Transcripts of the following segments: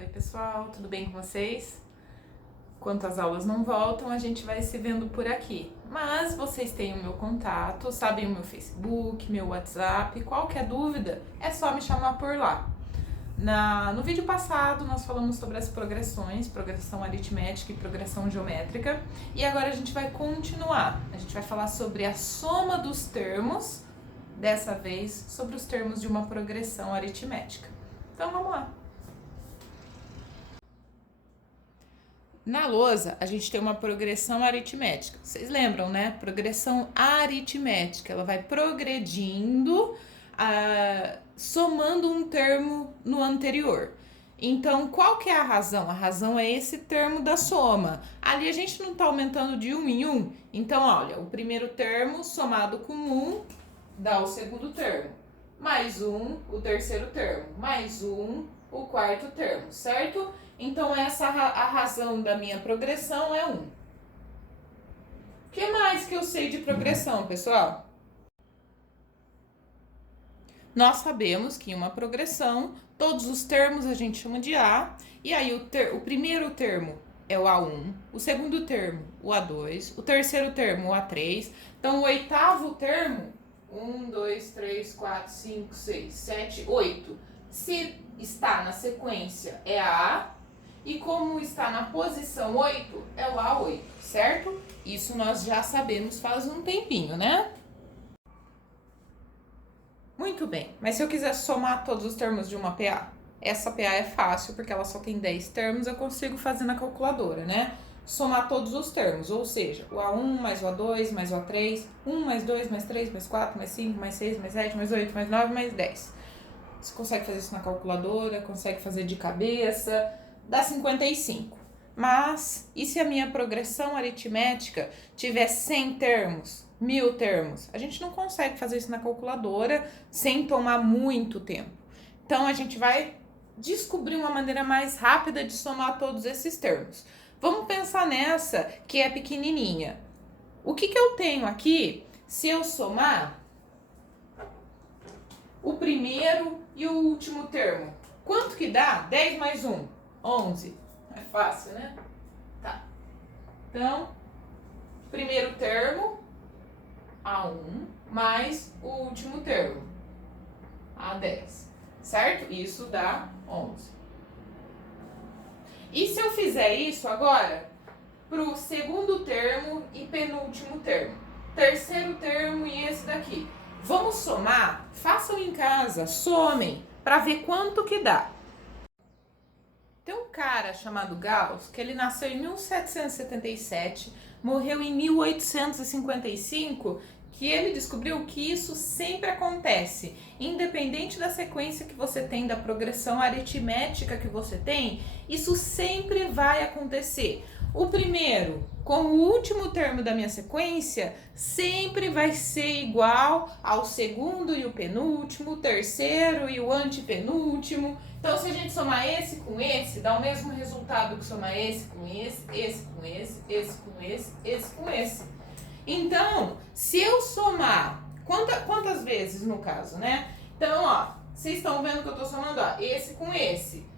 Oi pessoal, tudo bem com vocês? Enquanto as aulas não voltam, a gente vai se vendo por aqui. Mas vocês têm o meu contato, sabem o meu Facebook, meu WhatsApp. Qualquer dúvida, é só me chamar por lá. No vídeo passado, nós falamos sobre as progressões, progressão aritmética e progressão geométrica. E agora a gente vai continuar. A gente vai falar sobre a soma dos termos, dessa vez sobre os termos de uma progressão aritmética. Então vamos lá. Na lousa, a gente tem uma progressão aritmética. Vocês lembram, né? Progressão aritmética. Ela vai progredindo, somando um termo no anterior. Então, qual que é a razão? A razão é esse termo da soma. Ali a gente não está aumentando de um em um. Então, olha, o primeiro termo somado com 1 dá o segundo termo. Mais 1, o terceiro termo. Mais 1, o quarto termo, certo? Então, a razão da minha progressão é 1. O que mais que eu sei de progressão, pessoal? Nós sabemos que em uma progressão, todos os termos a gente chama de A, e aí o primeiro termo é o A1, o segundo termo o A2, o terceiro termo o A3, então o oitavo termo, 1, 2, 3, 4, 5, 6, 7, 8, se está na sequência é A, e como está na posição 8, é o A8, certo? Isso nós já sabemos faz um tempinho, né? Muito bem, mas se eu quiser somar todos os termos de uma PA, essa PA é fácil, porque ela só tem 10 termos, eu consigo fazer na calculadora, né? Somar todos os termos, ou seja, o A1 mais o A2 mais o A3, 1 mais 2 mais 3 mais 4 mais 5 mais 6 mais 7 mais 8 mais 9 mais 10. Você consegue fazer isso na calculadora, consegue fazer de cabeça, dá 55. Mas, e se a minha progressão aritmética tiver 100 termos, 1000 termos? A gente não consegue fazer isso na calculadora sem tomar muito tempo. Então, a gente vai descobrir uma maneira mais rápida de somar todos esses termos. Vamos pensar nessa que é pequenininha. O que eu tenho aqui, se eu somar o primeiro e o último termo? Quanto que dá? 10 mais 1, 11. É fácil, né? Tá. Então, primeiro termo, A1, mais o último termo, A10. Certo? Isso dá 11. E se eu fizer isso agora pro segundo termo e penúltimo termo? Terceiro termo e esse daqui. Vamos somar? Façam em casa, somem, para ver quanto que dá. Tem um cara chamado Gauss, que ele nasceu em 1777, morreu em 1855, que ele descobriu que isso sempre acontece. Independente da sequência que você tem, da progressão aritmética que você tem, isso sempre vai acontecer. O primeiro, com o último termo da minha sequência, sempre vai ser igual ao segundo e o penúltimo, o terceiro e o antepenúltimo. Então, se a gente somar esse com esse, dá o mesmo resultado que somar esse com esse, esse com esse, esse com esse, esse com esse. Então, se eu somar, quantas vezes no caso, né? Então, ó, vocês estão vendo que eu tô somando, ó, esse com esse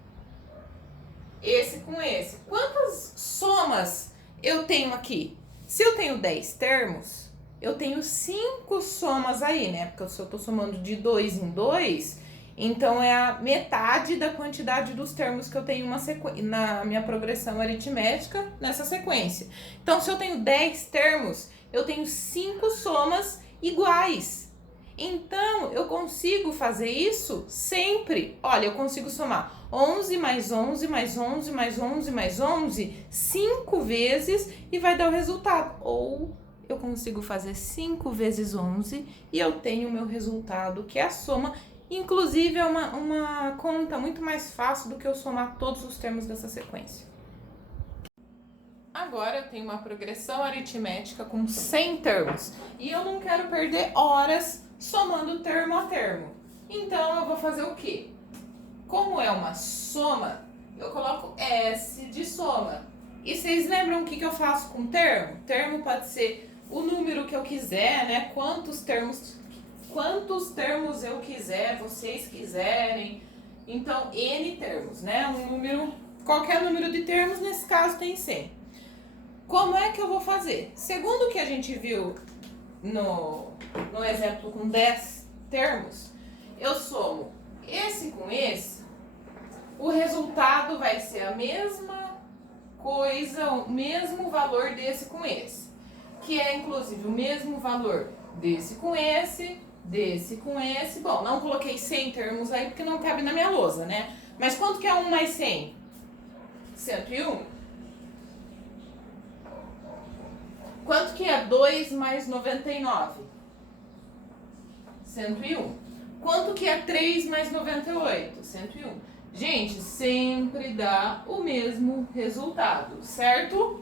com esse. Quantas somas eu tenho aqui? Se eu tenho 10 termos, eu tenho 5 somas aí, né? Porque se eu tô somando de 2 em 2, então é a metade da quantidade dos termos que eu tenho na minha progressão aritmética nessa sequência. Então, se eu tenho 10 termos, eu tenho 5 somas iguais. Então, eu consigo fazer isso sempre. Olha, eu consigo somar 11 mais 11 mais 11 mais 11 mais 11 5 vezes e vai dar o resultado. Ou eu consigo fazer 5 vezes 11 e eu tenho o meu resultado, que é a soma. Inclusive, é uma conta muito mais fácil do que eu somar todos os termos dessa sequência. Agora eu tenho uma progressão aritmética com 100 termos e eu não quero perder horas somando termo a termo. Então, eu vou fazer o quê? Como é uma soma, eu coloco S de soma. E vocês lembram o que eu faço com termo? Termo pode ser o número que eu quiser, né? Quantos termos eu quiser, vocês quiserem. Então, N termos, né? Um número, qualquer número de termos, nesse caso tem 100. Como é que eu vou fazer? Segundo o que a gente viu no exemplo com 10 termos, eu somo esse com esse, o resultado vai ser a mesma coisa, o mesmo valor desse com esse, que é inclusive o mesmo valor desse com esse, desse com esse. Bom, não coloquei 100 termos aí porque não cabe na minha lousa, né? Mas quanto que é 1 mais 100? 101. Quanto que é 2 mais 99? 101. Quanto que é 3 mais 98? 101. Gente, sempre dá o mesmo resultado, certo?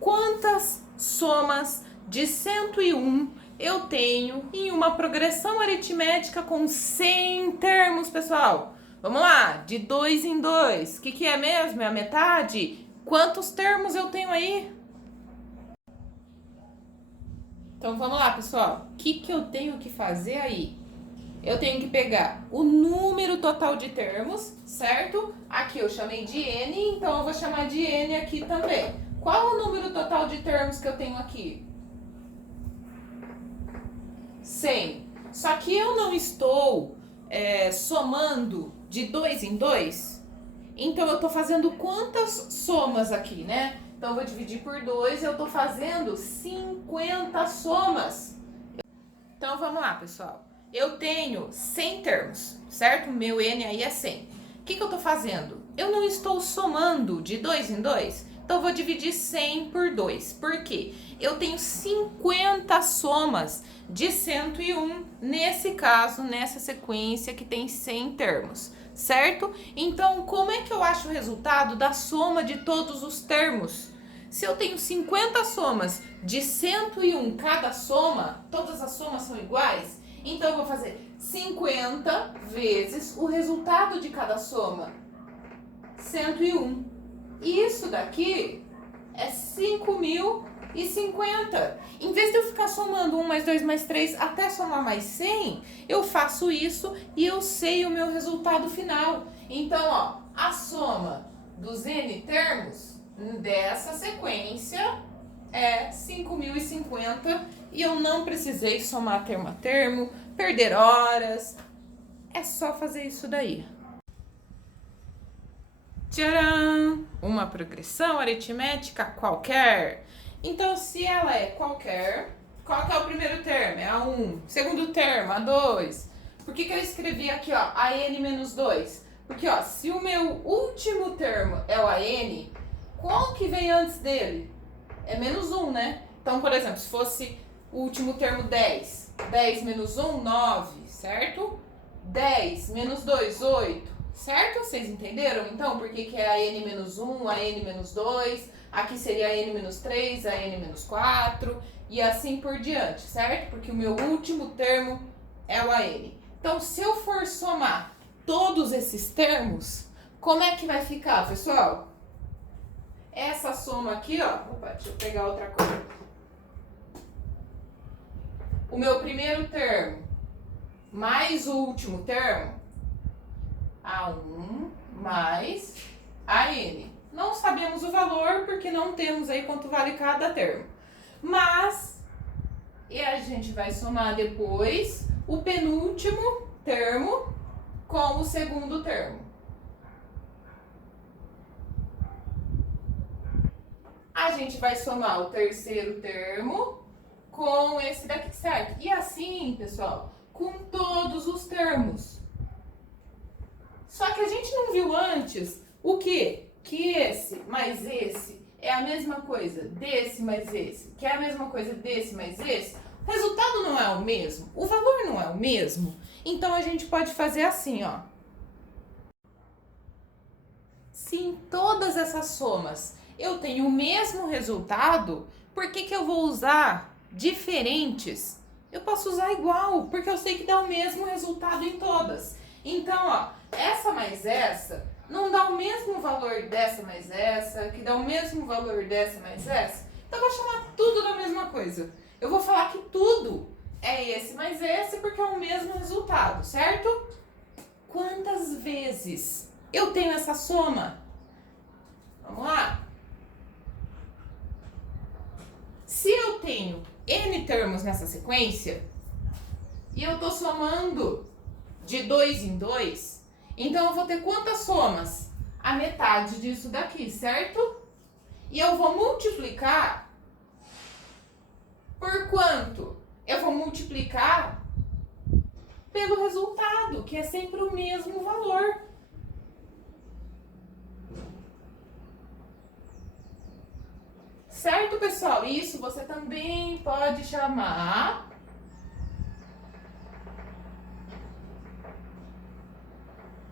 Quantas somas de 101 eu tenho em uma progressão aritmética com 100 termos, pessoal? Vamos lá, de 2 em 2. O que é mesmo? É a metade? Quantos termos eu tenho aí? Então vamos lá, pessoal. O que eu tenho que fazer aí? Eu tenho que pegar o número total de termos, certo? Aqui eu chamei de N, então eu vou chamar de N aqui também. Qual o número total de termos que eu tenho aqui? 100. Só que eu não estou somando de 2 em 2. Então eu estou fazendo quantas somas aqui, né? Então eu vou dividir por 2 e eu estou fazendo 50 somas. Então vamos lá, pessoal. Eu tenho 100 termos, certo? Meu N aí é 100. O que eu estou fazendo? Eu não estou somando de 2 em 2, então eu vou dividir 100 por 2. Por quê? Eu tenho 50 somas de 101, nesse caso, nessa sequência que tem 100 termos, certo? Então, como é que eu acho o resultado da soma de todos os termos? Se eu tenho 50 somas de 101 cada soma, todas as somas são iguais, então eu vou fazer 50 vezes o resultado de cada soma, 101. E isso daqui é 5.050. Em vez de eu ficar somando 1 mais 2 mais 3 até somar mais 100, eu faço isso e eu sei o meu resultado final. Então, ó, a soma dos N termos dessa sequência é 5.050 e eu não precisei somar termo a termo, perder horas. É só fazer isso daí. Tcharam! Uma progressão aritmética qualquer. Então, se ela é qualquer, qual que é o primeiro termo? É a 1. Segundo termo, a 2. Por que eu escrevi aqui, ó, a n menos 2? Porque, ó, se o meu último termo é o AN, qual que vem antes dele? É menos 1, né? Então, por exemplo, se fosse o último termo 10. 10 menos 1, 9, certo? 10 menos 2, 8. Certo? Vocês entenderam? Então, por que é a n menos 1, a n menos 2, aqui seria a n menos 3, a n menos 4 e assim por diante, certo? Porque o meu último termo é o AN. Então, se eu for somar todos esses termos, como é que vai ficar, pessoal? Essa soma aqui, ó, opa, deixa eu pegar outra coisa. O meu primeiro termo mais o último termo, A1 mais AN. Não sabemos o valor porque não temos aí quanto vale cada termo. Mas, e a gente vai somar depois o penúltimo termo com o segundo termo. A gente vai somar o terceiro termo com esse daqui, certo? E assim, pessoal, com todos os termos. Só que a gente não viu antes o quê? Que esse mais esse é a mesma coisa desse mais esse, que é a mesma coisa desse mais esse. O resultado não é o mesmo, o valor não é o mesmo. Então, a gente pode fazer assim, ó. Se em todas essas somas eu tenho o mesmo resultado, por que eu vou usar diferentes? Eu posso usar igual, porque eu sei que dá o mesmo resultado em todas. Então, ó, essa mais essa não dá o mesmo valor dessa mais essa, que dá o mesmo valor dessa mais essa. Então, eu vou chamar tudo da mesma coisa. Eu vou falar que tudo é esse mais esse, porque é o mesmo resultado, certo? quantas vezes eu tenho essa soma? Vamos lá? Se eu tenho N termos nessa sequência, e eu tô somando de 2 em 2, então eu vou ter quantas somas? A metade disso daqui, certo? E eu vou multiplicar por quanto? Eu vou multiplicar pelo resultado, que é sempre o mesmo valor. Certo, pessoal? Isso você também pode chamar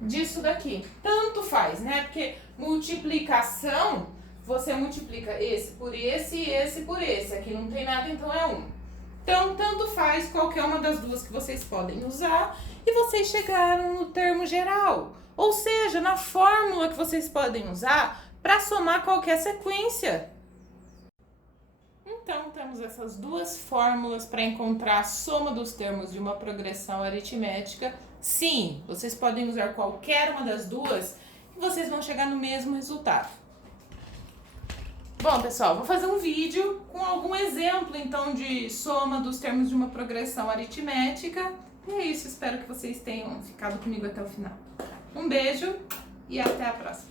disso daqui. Tanto faz, né? Porque multiplicação, você multiplica esse por esse e esse por esse. Aqui não tem nada, então é 1. Então, tanto faz qualquer uma das duas que vocês podem usar e vocês chegaram no termo geral. Ou seja, na fórmula que vocês podem usar para somar qualquer sequência. Então, temos essas duas fórmulas para encontrar a soma dos termos de uma progressão aritmética. Sim, vocês podem usar qualquer uma das duas e vocês vão chegar no mesmo resultado. Bom, pessoal, vou fazer um vídeo com algum exemplo, então, de soma dos termos de uma progressão aritmética. E é isso, espero que vocês tenham ficado comigo até o final. Um beijo e até a próxima.